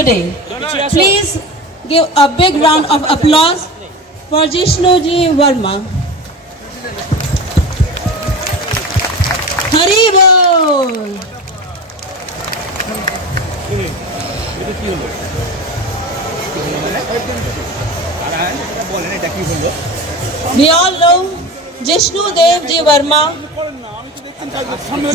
today. Please give a big round of applause for Jishnuji Verma. Hari Bol! We all know Jishnu Dev Ji Verma's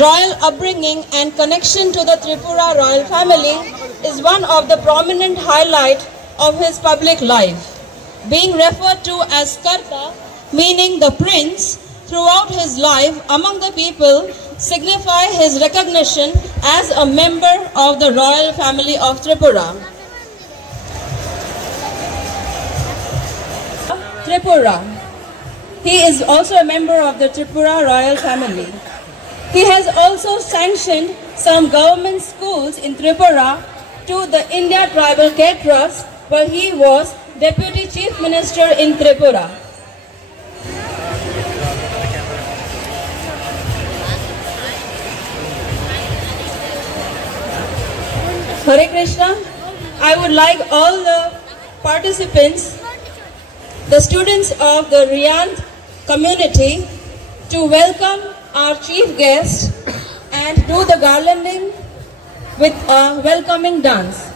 royal upbringing and connection to the Tripura royal family is one of the prominent highlights of his public life. Being referred to as Karta, meaning the prince, throughout his life among the people signify his recognition as a member of the royal family of Tripura. He is also a member of the Tripura royal family. He has also sanctioned some government schools in Tripura to the India Tribal Care Trust, where he was Deputy Chief Minister in Tripura. Hare Krishna. I would like all the participants, the students of the Riyadh community, to welcome our chief guest and do the garlanding with a welcoming dance.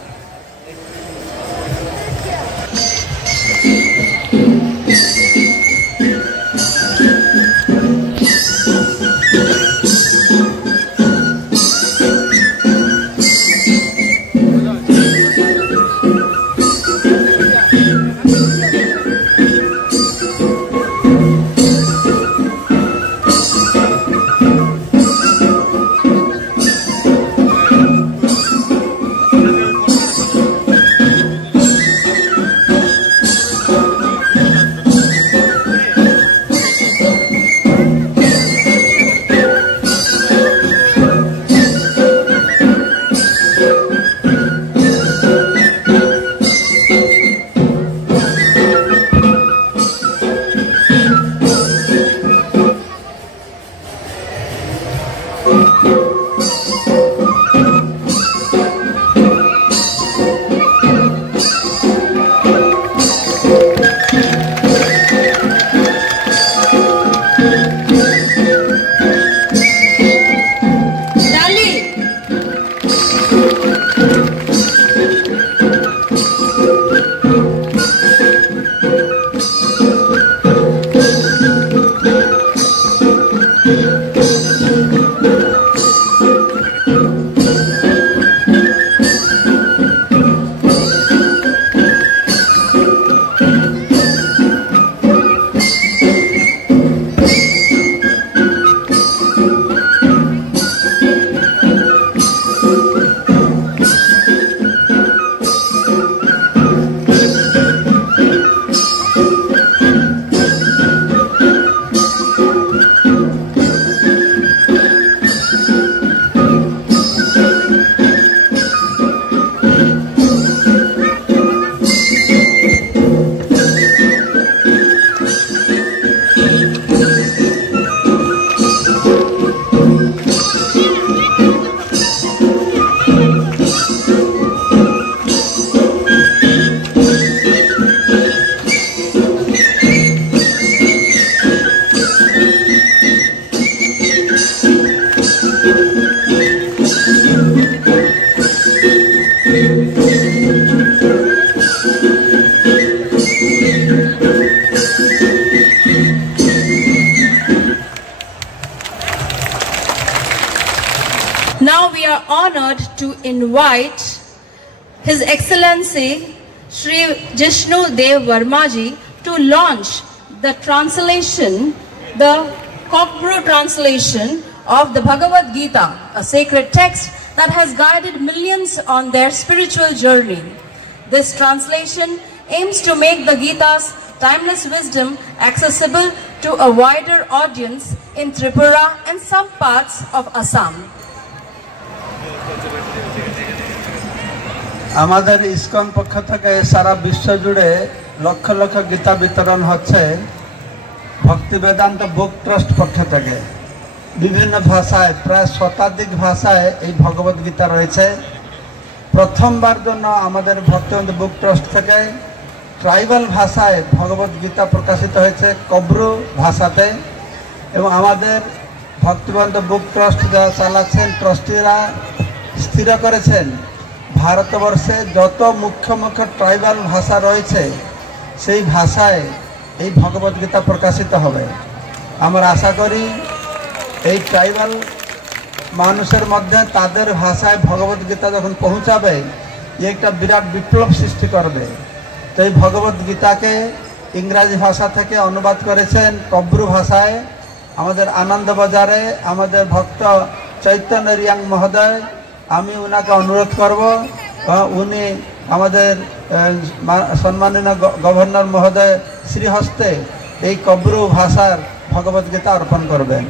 Now we are honored to invite His Excellency Shri Jishnu Dev Verma Ji to launch the translation, the Cockbrew translation of the Bhagavad Gita, a sacred text that has guided millions on their spiritual journey. This translation aims to make the Gita's timeless wisdom accessible to a wider audience in Tripura and some parts of Assam. আমাদের ISKCON পক্ষ থেকে সারা বিশ্ব জুড়ে লক্ষ লক্ষ গীতা বিতরণ হচ্ছে ভক্তি বেদান্ত বুক trust পক্ষ থেকে বিভিন্ন ভাষায় প্রায় শতাধিক ভাষায় এই ভগবত গীতা রয়েছে প্রথমবার জন্য আমাদের ভক্তিবন্ধু বুক ট্রাস্ট থেকে ট্রাইবাল ভাষায় ভগবত গীতা প্রকাশিত হয়েছে, কব্রু ভাষাতে। এবং আমাদের ভক্তিবন্ধু বুক ট্রাস্ট যা চালাচ্ছেন ট্রাস্টিরা স্থির করেছেন ভারতবর্ষে যত মুখ্য মুখ্য ট্রাইবাল ভাষা রয়েছে সেই ভাষায় এই ভগবত গীতা প্রকাশিত হবে। আমরা আশা করি এই ট্রাইবাল মানুষের মধ্যে তাদের ভাষায় ভগবত গীতা যখন পৌঁছাবে একটা বিরাট বিপ্লব সৃষ্টি করবে। তো এই ভগবত গীতাকে ইংরাজি ভাষা থেকে অনুবাদ করেছেন কব্রু ভাষায় আমাদের আনন্দবাজারে আমাদের ভক্ত চৈতন্য রিয়াং মহোদয়। আমি ওনাকে অনুরোধ করব উনি আমাদের সম্মানীয় গভর্নর মহোদয় শ্রীহস্তে এই কব্রু ভাষার ভগবত গীতা অর্পণ করবেন।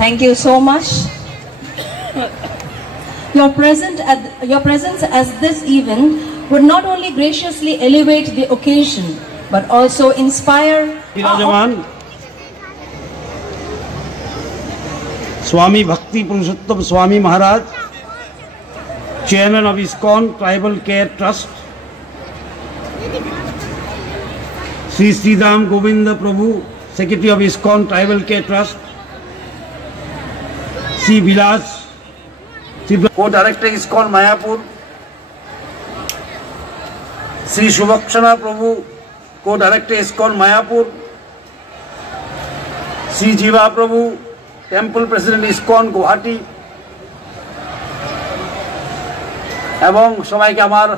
Thank you so much. Your presence at this event would not only graciously elevate the occasion, but also inspire. Swami Bhakti Purushottam Swami Maharaj, Chairman of ISKCON Tribal Care Trust, Sri Sridham Govinda Prabhu, Secretary of ISKCON Tribal Care Trust, Sri Vilas, Co-Director ISKCON Mayapur, Sri Shubhakshana Prabhu, Co-Director ISKCON Mayapur, Sri Jiva Prabhu, Temple President ISKCON Guwahati, এবং সবাইকে আমার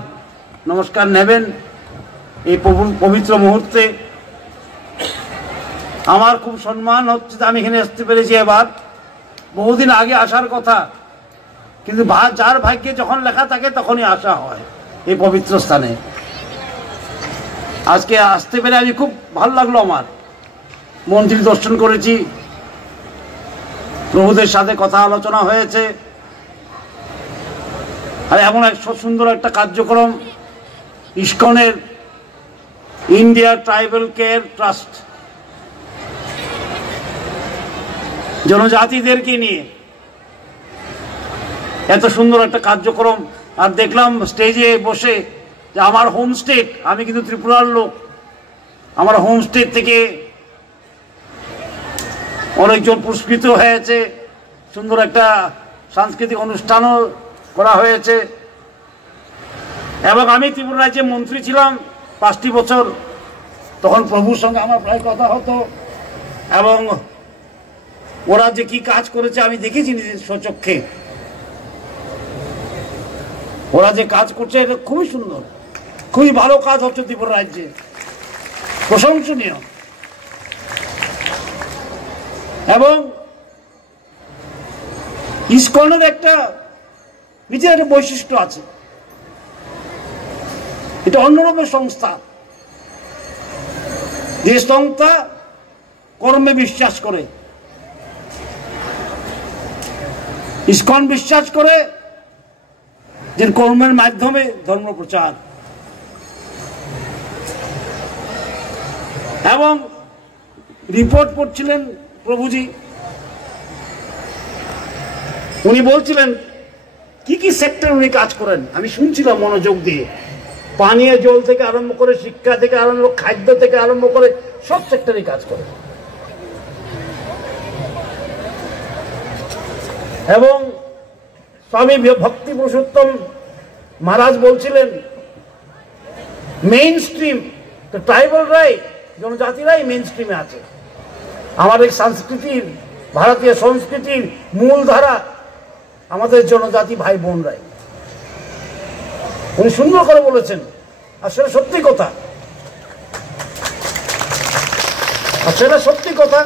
নমস্কার নেবেন। এই পবিত্র মুহূর্তে আমার খুব সম্মান হচ্ছে যে আমি এখানে আসতে পেরেছি। এবার বহুদিন আগে আসার কথা, কিন্তু যার ভাগ্যে যখন লেখা থাকে তখনই আসা হয় এই পবিত্র স্থানে। আজকে আসতে পেরে আমি খুব ভালো লাগলো। আমার মন্দির দর্শন করেছি, প্রভুদের সাথে কথা আলোচনা হয়েছে, আর এমন এক সুন্দর একটা কার্যক্রম ইসকনের ইন্ডিয়া ট্রাইবাল কেয়ার ট্রাস্ট জনজাতিদেরকে নিয়ে এত সুন্দর একটা কার্যক্রম। আর দেখলাম স্টেজে বসে যে আমার হোম স্টেট, আমি কিন্তু ত্রিপুরার লোক, আমার হোম স্টেট থেকে অনেকজন পুরস্কৃত হয়েছে। সুন্দর একটা সাংস্কৃতিক অনুষ্ঠানও করা হয়েছে। এবং আমি ত্রিপুরা রাজ্যে মন্ত্রী ছিলাম 5টি বছর, তখন প্রভুর সঙ্গে আমার প্রায় কথা হতো। এবং ওরা যে কি কাজ করেছে আমি দেখেছি নিজের স্বচক্ষে। ওরা যে কাজ করছে এটা খুবই সুন্দর, খুবই ভালো কাজ হচ্ছে ত্রিপুরা রাজ্যে, প্রশংসনীয়। এবং ইসকনের একটা নিজের একটা বৈশিষ্ট্য আছে, এটা অন্যরকম সংস্থা, যে সংস্থা কর্মে বিশ্বাস করে। ইসকন বিশ্বাস করে যে কর্মের মাধ্যমে ধর্ম প্রচার। এবং রিপোর্ট পড়ছিলেন প্রভুজি, উনি বলছিলেন কি কি সেক্টর উনি কাজ করেন। আমি শুনছিলাম মনোযোগ দিয়ে, পানীয় জল থেকে আরম্ভ করে, শিক্ষা থেকে আরম্ভ, খাদ্য থেকে আরম্ভ করে সব সেক্টরে কাজ করে। এবং স্বামী ভক্তি পুরুষোত্তম মহারাজ বলছিলেন মেইন স্ট্রিম তো ট্রাইবালরাই, জনজাতিরাই মেইন স্ট্রিমে আছে। আমাদের সংস্কৃতির, ভারতীয় সংস্কৃতির মূল ধারা আমাদের জনজাতি ভাই বোনরাই। উনি সুন্দর করে বলেছেন, আসলে সত্যি কথা। আর সেটা সত্যি কথা।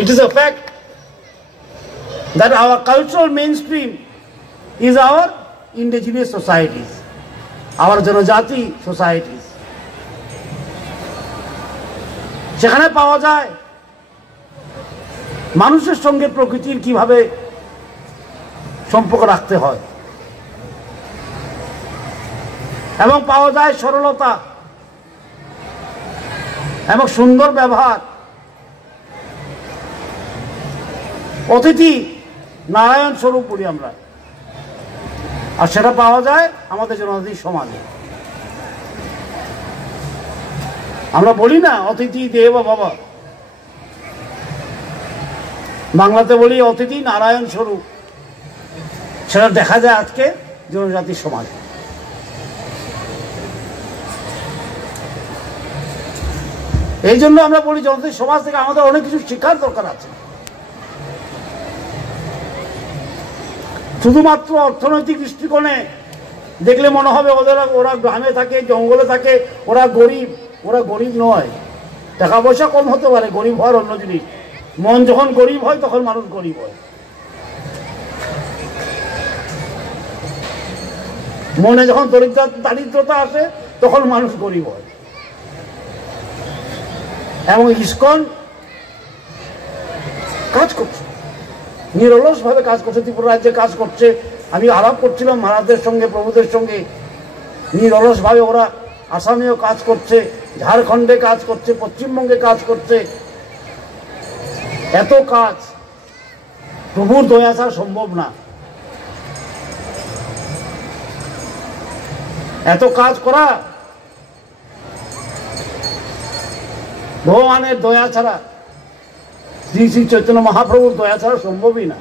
It is a fact that our cultural mainstream is our indigenous societies, our Janajati societies. সেখানে পাওয়া যায় মানুষের সঙ্গে প্রকৃতির কিভাবে সম্পর্ক রাখতে হয়, এবং পাওয়া যায় সরলতা এবং সুন্দর ব্যবহার। অতিথি নারায়ণ স্বরূপ বলি আমরা, আর সেটা পাওয়া যায় আমাদের জনজাতি সমাজে। আমরা বলি না অতিথি দেব বাবা, বাংলাতে বলি অতিথি নারায়ণ স্বরূপ। সেটা দেখা যায় আজকে জনজাতি সমাজে। এই জন্য আমরা বলি জনজাতি সমাজ থেকে আমাদের অনেক কিছু শেখার দরকার আছে। শুধুমাত্র অর্থনৈতিক দৃষ্টিকোণে দেখলে মনে হবে ওরা গ্রামে থাকে, জঙ্গলে থাকে, ওরা গরিব। ওরা গরিব নয়, টাকা পয়সা কম হতে পারে, গরিব হওয়ার অন্য জিনিস। মন যখন গরিব হয় তখন মানুষ গরিব হয়। মনে যখন দারিদ্রতা আসে তখন মানুষ গরিব হয়। এবং ইসকন কাজ করছে, নিরলস ভাবে কাজ করছে, ত্রিপুরা রাজ্যে কাজ করছে। আমি আলাপ করছিলাম মহারাজদের সঙ্গে, প্রভুদের সঙ্গে। নিরলস ভাবে ওরা আসামেও কাজ করছে, ঝাড়খণ্ডে কাজ করছে, পশ্চিমবঙ্গে কাজ করছে। এত কাজ প্রভুর দয়া ছাড়া সম্ভব না। এত কাজ করা ভগবানের দয়া ছাড়া, শ্রী শ্রী চৈতন্য মহাপ্রভুর দয়া ছাড়া সম্ভবই না।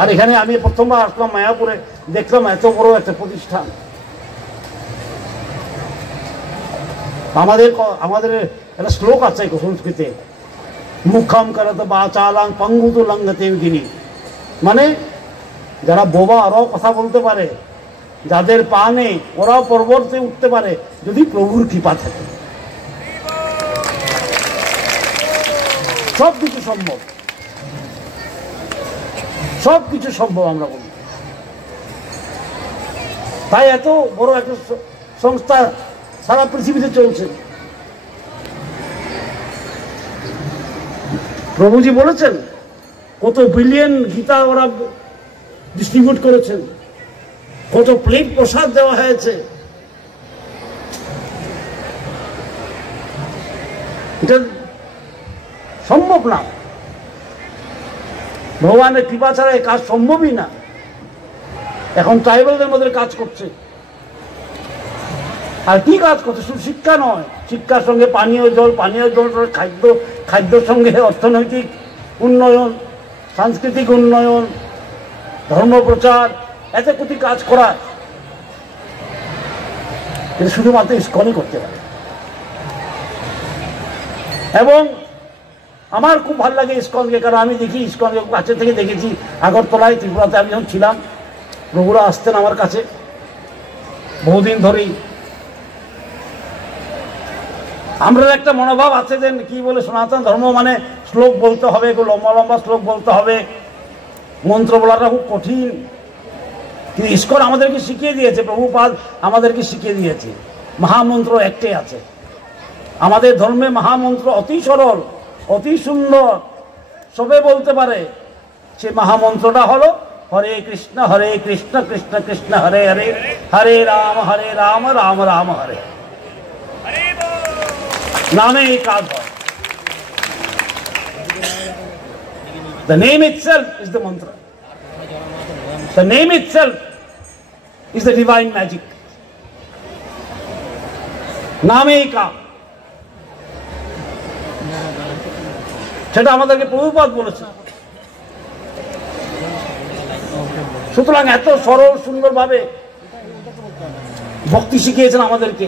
আর এখানে আমি প্রথমবার আসলাম মায়াপুরে, দেখলাম এত বড় একটা প্রতিষ্ঠান। আমাদের একটা শ্লোক আছে সংস্কৃতে, মুখম করত বাচালাং পঙ্গুতু লঙ্ঘতে গিরি। মানে যারা বোবা ওরাও কথা বলতে পারে, যাদের পা নেই ওরাও পর্বতে উঠতে পারে যদি প্রভুর কৃপা থাকে। সব কিছু সম্ভব, সব কিছু সম্ভব আমরা বলি। তাই এত বড় একটা সংস্থা সারা পৃথিবীতে চলছে। প্রভুজি বলেছেন কত বিলিয়ন গীতা ওরা ডিস্ট্রিবিউট করেছেন, কত প্লেট প্রসাদ দেওয়া হয়েছে। এটা সম্ভব না, ভগবানের কৃপা ছাড়া এই কাজ সম্ভবই না। এখন ট্রাইবালদের মধ্যে কাজ করছে। আর কি কাজ করছে? শুধু শিক্ষা নয়, শিক্ষার সঙ্গে পানীয় জল, পানীয় জল খাদ্য, খাদ্যের সঙ্গে অর্থনৈতিক উন্নয়ন, সাংস্কৃতিক উন্নয়ন, ধর্ম প্রচার, এত কোটি কাজ করা। কিন্তু শুধুমাত্র ইসকনই করতে পারে। এবং আমার খুব ভালো লাগে ইসকনকে, কারণ আমি দেখি ইসকনকে কাছে থেকে দেখেছি। আগরতলায়, ত্রিপুরাতে আমি যখন ছিলাম, প্রভুরা আসতেন আমার কাছে বহুদিন ধরেই। আমরা একটা মনোভাব আছে যে কি বলে সনাতন ধর্ম মানে শ্লোক বলতে হবে, লম্বা লম্বা শ্লোক বলতে হবে, মন্ত্র বলাটা খুব কঠিন। কিন্তু ইসকন আমাদেরকে শিখিয়ে দিয়েছে, প্রভুপাদ আমাদেরকে শিখিয়ে দিয়েছে। মহামন্ত্র একটাই আছে আমাদের ধর্মে। মহামন্ত্র অতি সরল, অতি সুন্দর, সবে বলতে পারে। সে মহামন্ত্রটা হলো হরে কৃষ্ণ কৃষ্ণ কৃষ্ণ হরে হরে, হরে রাম রাম রাম হরে। নামে এই কাজ হয়। The name itself is the mantra. The name itself is the divine magic. নামে এই কাজ, সেটা আমাদেরকে প্রভুপাদ বলেছে। সুতরাং এত সরল সুন্দরভাবে ভক্তি শিখিয়েছেন আমাদেরকে,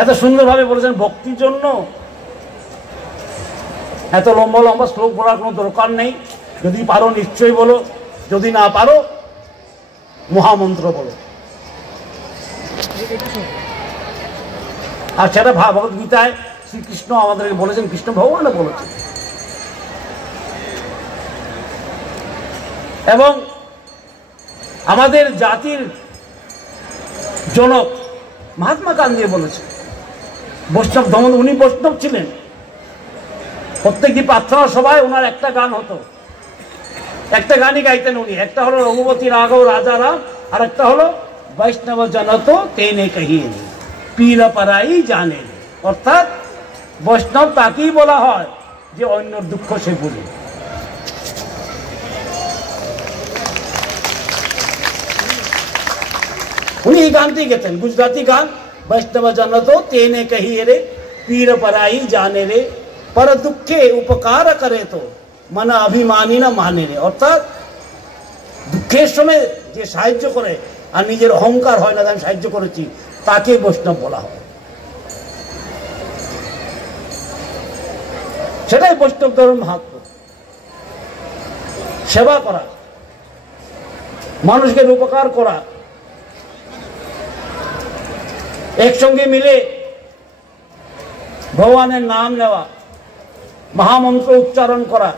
এত সুন্দরভাবে বলেছেন ভক্তির জন্য এত লম্বা লম্বা শ্লোক বলার কোনো দরকার নেই। যদি পারো নিশ্চয়ই বলো, যদি না পারো মহামন্ত্র বলো। আর সেটা ভগবত গীতায় শ্রীকৃষ্ণ আমাদেরকে বলেছেন, কৃষ্ণ ভগবানও বলেছেন। এবং আমাদের জাতির জনক মহাত্মা গান্ধী বলেছেন, বৈষ্ণব ধর্ম, উনি বৈষ্ণব ছিলেন। প্রত্যেকটি প্রার্থনা সভায় ওনার একটা গান হতো, একটা গানই গাইতেন উনি। একটা হলো রঘুপতি রাঘব রাজা রাম, আর একটা হলো বৈষ্ণব জনত তেনে কহিয়ে পীর পরাই জানে। অর্থাৎ বৈষ্ণব তাকেই বলা হয় যে অন্যর দুঃখ সে বুঝে। উনি এই গানটি গেতেন, গুজরাটি গান, বৈষ্ণব জনত তেনে কহিয়ে রে পীর পরাই জানে রে, पर दुखे उपकार करे तो मन अभिमानी ना माने रे। অর্থাৎ দুঃখের সময় যে সাহায্য করে আর নিজের অহংকার হয় না আমি সাহায্য করেছি, তাকে বৈষ্ণব বলা হয়। সেটাই বৈষ্ণব ধর্ম মাহাত্ম্য। সেবা করা, মানুষকে উপকার করা, একসঙ্গে মিলে ভগবানের নাম নেওয়া, মহামন্ত্র উচ্চারণ করা,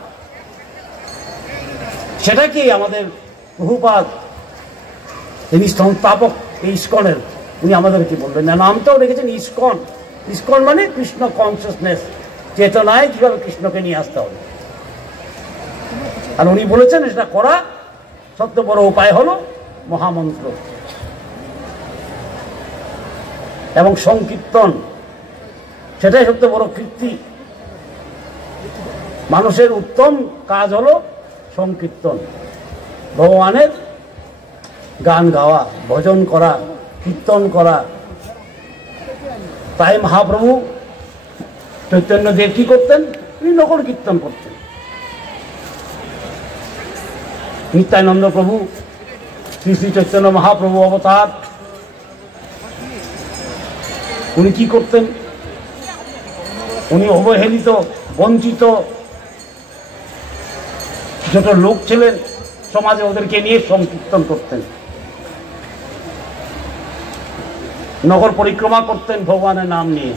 সেটা কি আমাদের প্রভুপাদ তিনি সংস্থাপক এই ইস্কনের, উনি আমাদেরকে বললেন। নামটাও রেখেছেন ইস্কন। ইস্কন মানে কৃষ্ণ কনসিয়াসনেস, চেতনায় কিভাবে কৃষ্ণকে নিয়ে আসতে হবে। আর উনি বলেছেন সেটা করা সবচেয়ে বড় উপায় হলো মহামন্ত্র এবং সংকীর্তন, সেটাই সবচেয়ে বড় কীর্তি। মানুষের উত্তম কাজ হলো সংকীর্তন, ভগবানের গান গাওয়া, ভজন করা, কীর্তন করা। তাই মহাপ্রভু চৈতন্যদেব কি করতেন? তিনি নগর কীর্তন করতেন। নিত্যানন্দ প্রভু, শ্রী শ্রী চৈতন্য মহাপ্রভু অবতার, উনি কি করতেন? উনি অবহেলিত, বঞ্চিত যত লোক ছিলেন সমাজে, ওদেরকে নিয়ে সংকীর্তন করতেন, নগর পরিক্রমা করতেন ভগবানের নাম নিয়ে।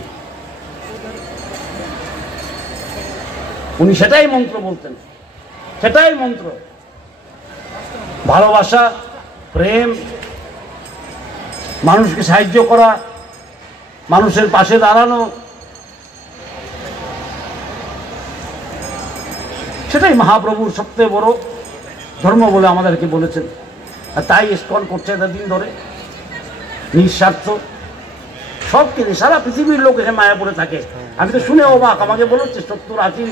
উনি সেটাই মন্ত্র বলতেন, সেটাই মন্ত্র। ভালোবাসা, প্রেম, মানুষকে সাহায্য করা, মানুষের পাশে দাঁড়ানো, সেটাই মহাপ্রভুর সবচেয়ে বড় ধর্ম বলে আমাদেরকে বলেছেন। আর তাই ইস্কন করছে এতদিন ধরে, নিঃস্বার্থ সব কিছু। সারা পৃথিবীর লোক এখানে মায়াপুরে থাকে। আমি তো শুনে অবাক, আমাকে বলেছে 70-80